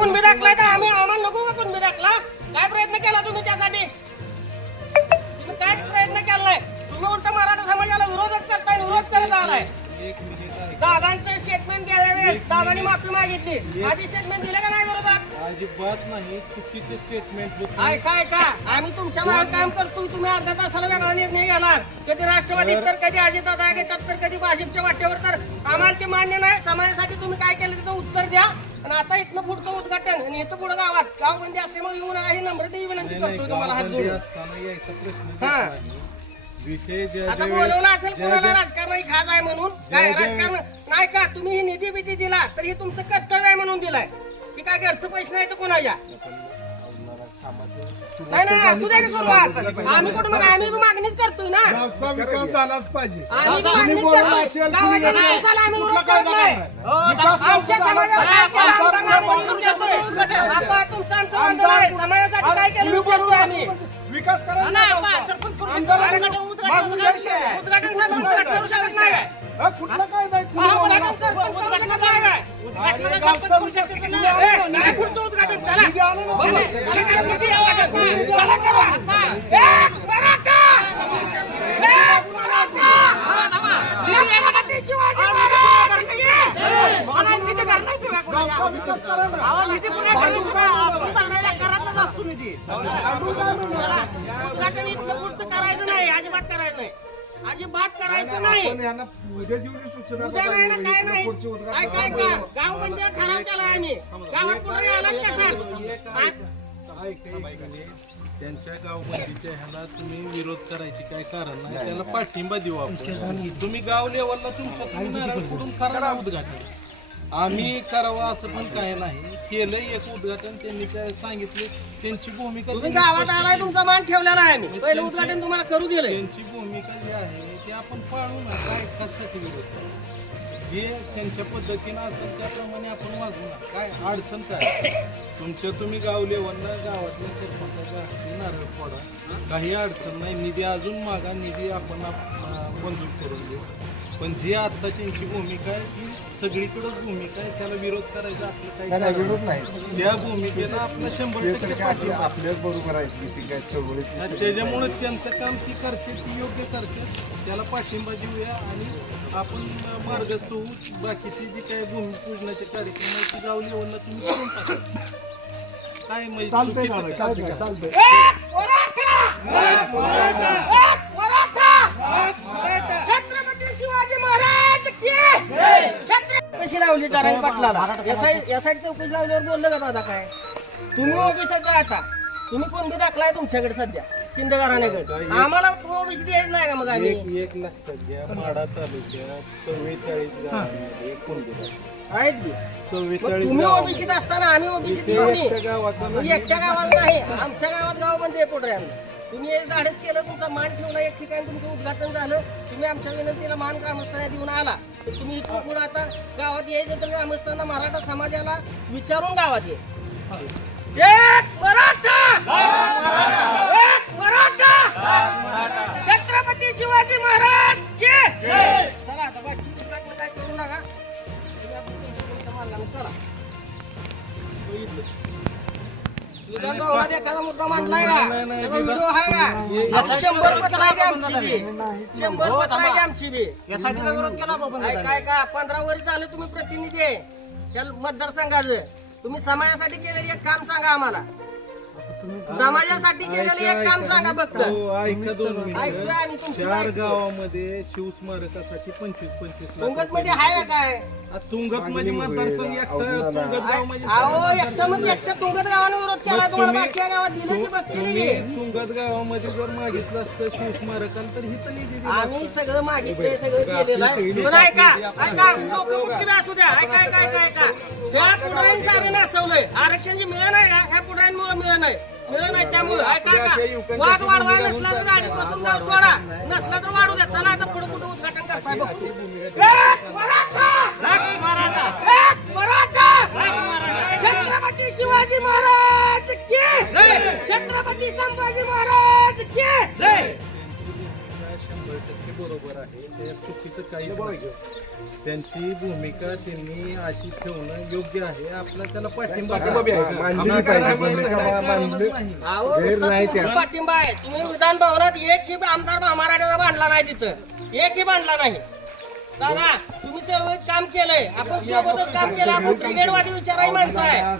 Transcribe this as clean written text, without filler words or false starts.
कुणबी दाखलाय तर आम्हाला नको का कुणबी दाखला? काय प्रयत्न केला तुम्ही त्यासाठी? तुम्ही काय प्रयत्न केला नाही? तुम्ही उलट मराठा समाजाला विरोधच करताय, विरोध करत आलाय. दादांचं स्टेटमेंट द्यायला वेळेस दादांनी माफी मागितली, आधी स्टेटमेंट दिलं का नाही विरोधात? अजिबात नाही, चुकीचे स्टेटमेंट. ऐका आम्ही तुमच्या मागे काम करतोय, तुम्ही अर्ध्या तासाला वेगळा निर्णय घेणार. कधी राष्ट्रवादीत तर कधी अजितदादा गटात तर कधी भाजपच्या वाटेवर. तर आम्हाला ते मान्य नाही. समाजासाठी तुम्ही काय केलं त्याचं उत्तर द्या. आणि आता इथनं पुढचं उद्घाटन आणि इथं पुढे गावात गावबंदी असते मग येऊन ही नम्रतेची विनंती करतोय तुम्हाला हात जोडून. हा आता बोलवलं असेल कोणाला राजकारणाची खाज आहे म्हणून? काय राजकारण नाही का? तुम्ही ही निधी बिधी दिला तर हे तुमचं कर्तव्य आहे म्हणून दिलाय की काय? घरचं पैसे नाही तर कोणाच्या? नाही असू द्या सुरुवात. आम्ही कुठं मग आम्ही मागणीच करतोय ना. गावचा विकास झालाच पाहिजे. आम्ही मागणीच करतोय. गावाच्या विकासाला आम्ही विरोध करत नाही. आमच्या समाजाला काय केलं आमदारांनी आम्ही विचारतोय. आता तुमचं आमचं म्हणणं आहे. समाजासाठी काय केलं विचारतोय आम्ही. विकास करा सरपंच करू शकतो. उद्घाटन सरपंच करू शकत नाही काय? कुठलं काय नाही. उद्घाटन सरपंच करू शकत नाही काय? उद्घाटनाला सरपंच करू शकत नाही. पुढचं उद्घाटन चला. चला करा. एक मराठा, एक मराठा. छत्रपती शिवाजी महाराज की जय. मला निधी करणार किंवा गावचा विकास करा ना. निधी कुठे घरातलाच असतो निधी. उद्घाटन इथलं पुढचं करायचं नाही, अजिबात करायचं नाही, अजिबात करायचं नाही. आपण यांना उद्या दिवली सूचना उद्या नाही ना काय नाही. काय गाव बंदी ठराव केला आम्ही. गावात पुढे आलाच कसा? त्यांच्या गावबंदीच्या ह्याला तुम्ही विरोध करायची काय कारण नाही. त्याला पाठिंबा देऊ आपण. तुम्ही गाव लेवलला तुमच्या नारायणकडून करा उद्घाटन. आम्ही करावं असं पण काय नाही. केलंय एक उद्घाटन. त्यांनी काय सांगितले त्यांची भूमिका. तुम्ही गावात आलाय, तुमचा मान ठेवलेला आहे आम्ही. पहिलं उद्घाटन तुम्हाला करू दिलंय. त्यांची भूमिका जी आहे ती आपण पाळू ना. काय कशासाठी विरोध करा? जे त्यांच्या पद्धतीनं असेल त्याप्रमाणे आपण वागू ना. काय अडचण काय? तुमच्या तुम्ही गाव लेवलला गावातल्या सरपंचाच्या हस्ते नारळ फोडा, काही अडचण नाही. निधी अजून मागा, निधी आपण मंजूर करून देऊ. पण जी आता त्यांची भूमिका आहे ती सगळीकडेच भूमिका आहे. त्याला विरोध करायचा आपलं काही विरोध नाही. त्या भूमिकेला आपलं 100% पाठिंबा. आपल्याच बरोबर आहे ती काय चळवळीत. त्याच्यामुळे त्यांचं काम ती करते, ती योग्य करते. त्याला पाठिंबा देऊया आणि आपण मार्गस्थ होऊ. बाकीची जी काही भूमिपूजनाचे कार्यक्रम आहे ती गाव लेवलला तुम्ही करून टाका. काय चालतंय छत्रपती शिवाजी महाराज की कशी लावली जरांगी पाटलाला? या साईड चौकशी लावल्यावर बोललं का दादा? काय तुम्ही ओबीसी द्या. आता तुम्ही कोणबी दाखलाय तुमच्याकडे सध्या शिंदे घराण्याकडे. आम्हाला ओबीसी द्यायच नाही का? मग आम्ही एक लक्षात घ्या, माढा तालुक्यात 44 गावांमध्ये कोणते आहेत की. 44 तुम्ही ओबीसीत असताना आम्ही ओबीसी एकट्या गावात नाही. आमच्या गावात गाव बंद पुढे तुम्ही एक धाडस केलं, तुमचा मान ठेवला, एक ठिकाणी तुमचं उद्घाटन झालं. तुम्ही आमच्या विनंतीला मान ग्रामस्थांना देऊन आला तर तुम्ही इथून पुढे आता गावात यायचं तर ग्रामस्थांना मराठा समाजाला विचारून गावात ये. एक मराठा, एक मराठा, छत्रपती शिवाजी महाराज की चला. आता बाकी उद्घाटन काय करू नका. चला तुझा गावात एखादा मुद्दा मांडलाय का? त्याचा व्हिडिओ आहे का? असं 100 पत्र आहे आमची बी. 100 पत्र आहे आमची बी. यासाठी विरोध केला बाबा. काय 15 वर्ष झालं तुम्ही प्रतिनिधी आहे त्या मतदारसंघाचं. तुम्ही समाजासाठी केलेलं एक काम सांगा आम्हाला. समाजासाठी केलेलं एक काम सांगा फक्त. ऐका 2 मिनिटं. ऐकूया आम्ही तुमची. 4 गावामध्ये शिवस्मारकासाठी 25-25 लाख. तुंगत मध्ये आहे काय? तुंगत म्हणजे मतदारसंघ एकटा तुंगत गाव म्हणजे अहो एकटं म्हणजे एकट्या तुंगत गावाने विरोध केला. तुम्हाला बाकी गावात दिलं की बघ तुम्ही तुंगत गावामध्ये जर मागितलं असतं शिवस्मारकाला तर हिथं निधी दिला आम्ही सगळं मागितलंय, सगळं केलेलं आहे. पण ऐका लोक कुठे असू द्या. ऐका त्या पुढाऱ्यांनी सारं नासवलंय. आरक्षण जे मिळलं नाही का ह्या पुढाऱ्यांमुळे मिळलं नाही. त्यामुळे ऐका वाद वाढवाय नसला तर गाडी बसून गाव सोडा, नसला तर वाढू द्या. चला आता पुढे कुठे उद्घाटन करताय बघ. छत्रपती शिवाजी महाराज की छत्रपती संभाजी महाराज की 100% 100% बरोबर आहे त्याच्यात चुकीचं काही नाही. त्यांची भूमिका त्यांनी अशी ठेवणं योग्य आहे. आपला त्याला पाठिंबा मांडली पाहिजे. भूमिका मांडली. अहो, गैर नुसता नाही तुमचा त्या. पाठिंबा आहे. तुम्ही विधान भवनात एकही आमदार मराठ्याचा बांधला नाही तिथं, एकही बांधला नाही. दादा तुम्ही सोबत काम केलंय, आपण सोबतच काम केलं. आपण ब्रिगेडवादी विचाराही माणसं आहे.